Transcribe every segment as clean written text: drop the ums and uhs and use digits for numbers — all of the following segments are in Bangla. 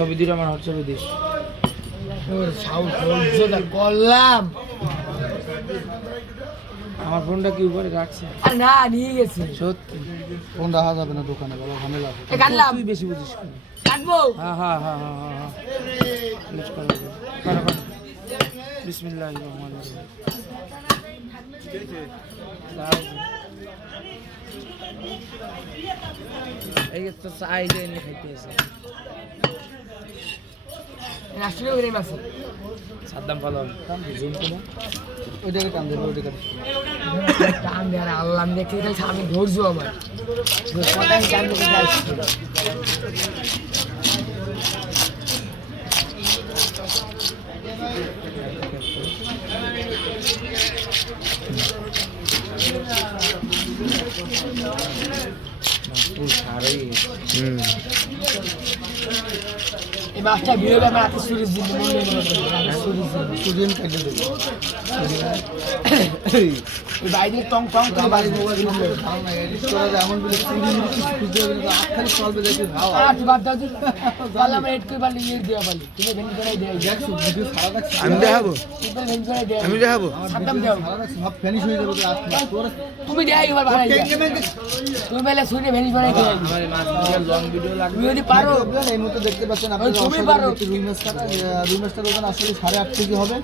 ছবি দিল আমার হট ছবি দিস করলাম আমার ফোনটা কি উপরে রাখছে না নিয়ে গেছে সত্যি ফোন রাখা যাবে না দোকানে বলো ঝামেলা আছে। কাটলাম তুই বেশি বুঝিস কেন কাটবো হ্যাঁ হ্যাঁ হ্যাঁ হ্যাঁ হ্যাঁ হ্যাঁ ইউজ করো করো করো বিসমিল্লাহির রহমানির রহিম এই তো চাই যে এনে খাইতে আছে রাষ্ট্রীয় গরিব আছে সাদ্দাম পালন জুম করে ওইটাকে টান দেবে ওইটাকে টান দেয় আর আল্লাহ দেখে এটা আমি ধৈর্য আমার কথাই টান দেখে যাচ্ছি এই মাছটা বেরোবে আমার হাতে সুরিজ দিতে মনে সুদিন কেটে দেবে ওই বাইরে টং টং করে আমার এই মোবাইল ভালো না এডিট করা যায় এমন বলে সুদিন খুঁজতে হবে না আটখানে চলবে দেখি ভাও তুই বাদ দাও তুই বল আমরা এড করে পারলি ইয়ে দেওয়া পারলি তুমি ভেন করে দেয় দেখছো ভিডিও সারা দেখছি আমি দেখাবো তুমি ভেন করে দেয় আমি দেখাবো সাদ্দাম দাও সারা দেখছি সব ফিনিশ হয়ে যাবে তোর তুমি দেয় এবার ভাড়াই তুমি বেলা শুনে ভেন করে দেয় আমার মাছ লং ভিডিও লাগবে তুমি যদি পারো এই মুহূর্তে দেখতে পাচ্ছেন আপনারা তুমি পারো। রুই মাছটার ওজন আসলে 8.5 কেজি হবে।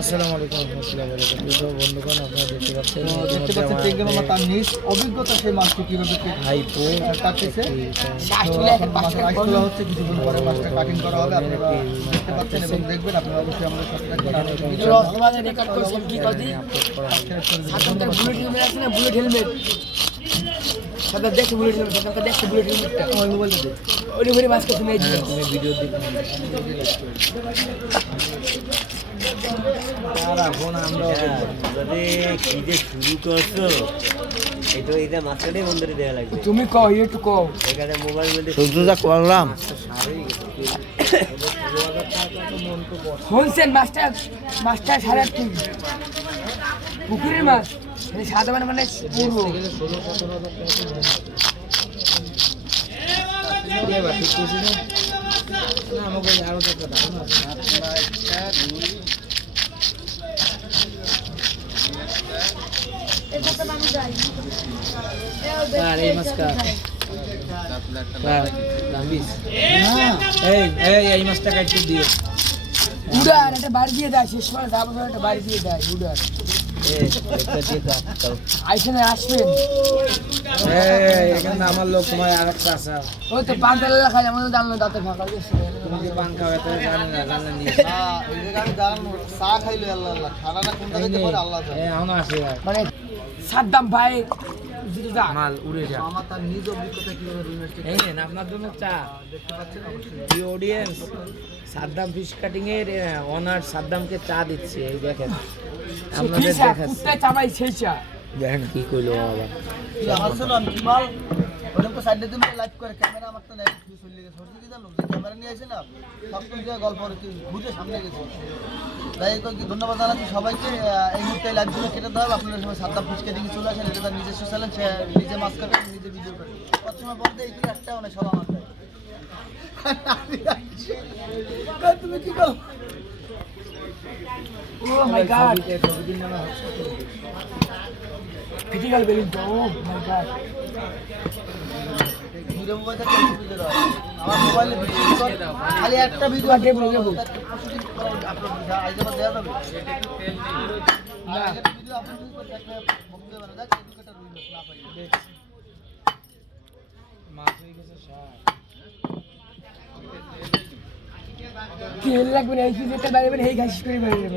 আসসালামু আলাইকুম রাহমাতুল্লাহি ওয়া বারাকাতুহু বন্ধুগণ আপনারা দেখতে পাচ্ছেন দেখতে পাচ্ছেন টেকগে মামা তার নিজ অভিজ্ঞতা সেই মাছটি কিভাবে হাইপো কাটতেছে আসলে একটা পাঁচটা মাছের আইস তোলা হচ্ছে কিছুক্ষণ পরে মাছটা কাটিং করা হবে আপনারা দেখতে পাচ্ছেন এবং দেখবেন আপনারা অবশ্যই আমাদের সাথে থাকবেন আর ভিডিও তোমাদের রেকর্ড করছেন কি কদি সাদ্দামদের বুলেট হেলমেট আছে না বুলেট হেলমেট সাদ্দাম দেখো বুলেট হেলমেট সাদ্দাম দেখো বুলেট হেলমেটটা ওই মোবাইলটা দে ওই ভরে মাছ করতে নেই দিও তুমি ভিডিও দিবেন আর এখন আমরা যদি খিদে শুরু করছো এটা মাঝখানে বন্ধরে দেওয়া লাগবে তুমি কও একটু কও এখানে মোবাইল মধ্যে সহ্যতা করলাম হোলসেল মাছটা 8.5 পুকুরের মাছ মানে সাদা মানে পুরো আমাকে আরো একটা ধারণা আর এই মাছটা এই মাছটা কাটতে দিও উড়ার একটা বাড়ি দিয়ে দেয় শেষ সময় যাবো একটা বাড়ি দিয়ে দেয় উড়ার আইসেনে আসবেন এখানে আমার লোক তোমার আর একটা আছে ওই তো পান তেল খাই আমাদের জানলো দাঁতে ফাঁকা গেছে তুমি যে পান খাবে তো জানি না জানলে নি এই জায়গায় আমি দাঁড়ানো চা খাইলো আল্লাহ আল্লাহ খানাটা কোন জায়গায় পড়ে আল্লাহ জানে এখন আসে মানে সাদ্দাম ভাই যদি যা মাল উড়ে যা আমার তার নিজ অভিজ্ঞতা কিভাবে রুই মাছটি এই নেন আপনার জন্য চা দেখতে পাচ্ছেন অবশ্যই দি অডিয়েন্স সাদ্দাম ফিশ কাটিং এর ওনার সাদ্দামকে চা দিচ্ছে এই দেখেন আপনাদের দেখাচ্ছি কুত্তা চাবাই সেই চা দেখেন কি কইলো বাবা আসলে আমি কি মাল ওরকম তো সাইডে তুমি লাইভ করে ক্যামেরা আমার তো নেট ফিউজ চলে গেছে সরজি কি জানো যে ক্যামেরা নিয়ে আসে না সব কিছু দিয়ে গল্প করে ঘুরে সামনে গেছে তাই কি ধন্যবাদ জানাচ্ছি সবাইকে এই মুহূর্তে লাইভগুলো কেটে দেওয়া আপনারা সবাই সাদ্দাম ফিশ কেটে চলে আসেন এটা তার নিজস্ব চ্যানেল সে নিজে মাছ কাটে নিজে ভিডিও করে কত সময় পর দিয়ে এই একটা অনেক সব আমার তুমি কি করো ও মাই গড ক্রিটিক্যাল বেলিং তো ও মাই গড ভিডিও মোবাইল থেকে ভিডিও দাও আমার মোবাইলে ভিডিও খালি একটা ভিডিও আগে বলে বল আপলোড আইজে দেওয়া যাবে না ভিডিও আপলোড করে একটা বক্তব্য বানা দেখ এডুকেটর রুই মাছ না পাই মাছ হয়ে গেছে শাক কি লাগবে না এই কি যেটা বাইরে এই ঘাস করে বাইরে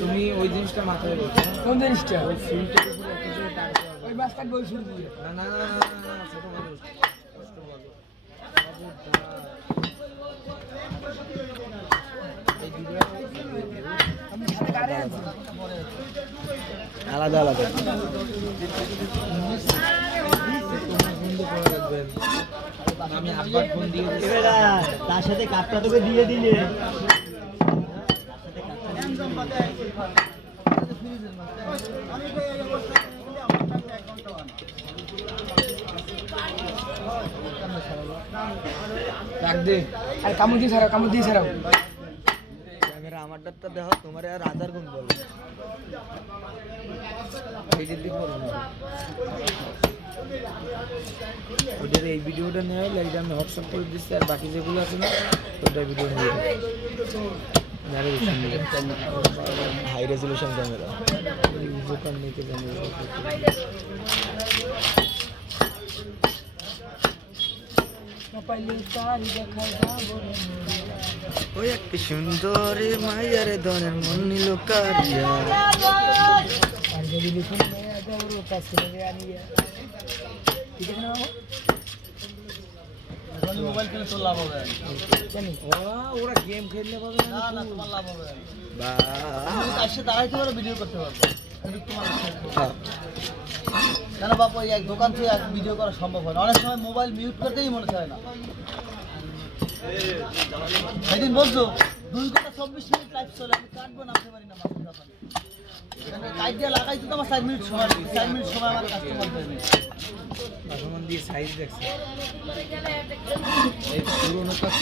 তুমি ওই জিনিসটা মাথায় রেখো কোন জিনিসটা ওই সিলটার উপরে একটা করে টান দেওয়া ওই মাছটা গোল শুরু দিয়ে না না না না ছোট মানুষ কষ্ট বলো এই ভিডিও আমি সাথে কারে আছি আলাদা আলাদা আমি আব্বার ফোন দিয়ে দিচ্ছি। তার সাথে কাপটা তোকে দিয়ে দিলে রাখ দে আর কামড় দিয়ে ছাড়াও ক্যামেরা আমার ডাক্তার দেখো তোমার আর হাজার গুণ বলো এই দিক বলো না ওদের এই ভিডিওটা নেওয়া হলে এটা আমি হোয়াটসঅ্যাপ করে দিচ্ছি, আর বাকি যেগুলো আছে না ওটা ভিডিও নিয়ে হাই রেজলিউশন ক্যামেরা দোকান নিতে জানি। ওই এক সুন্দর মাইয়ার ধনের মন নিল কারিয়া আর যদি লিখুন ওর কাছ থেকে আনিয়ে ঠিক আছে না বাবা এখন মোবাইল কিনে তো লাভ হবে জানি ওরা গেম খেললে পাবে না না তোমার লাভ হবে বা তুমি এসে দাঁড়াইতে পারো ভিডিও করতে পারবে কিন্তু তোমার কেন বাপু এই এক দোকান থেকে এক ভিডিও করা সম্ভব হয় না অনেক সময় মোবাইল মিউট করতেই মনে চায় না সেদিন বলছো 2 ঘন্টা 24 মিনিট লাইভ চলে আমি কাটবো নামতে পারি না মাঝে দোকানে কাট দিয়ে লাগাইতে তো আমার 4 মিনিট সময় 4 মিনিট সময় আমার কাস্টমার দেবে দিয়ে সাইজ দেখছে এই পুরোনো কাজ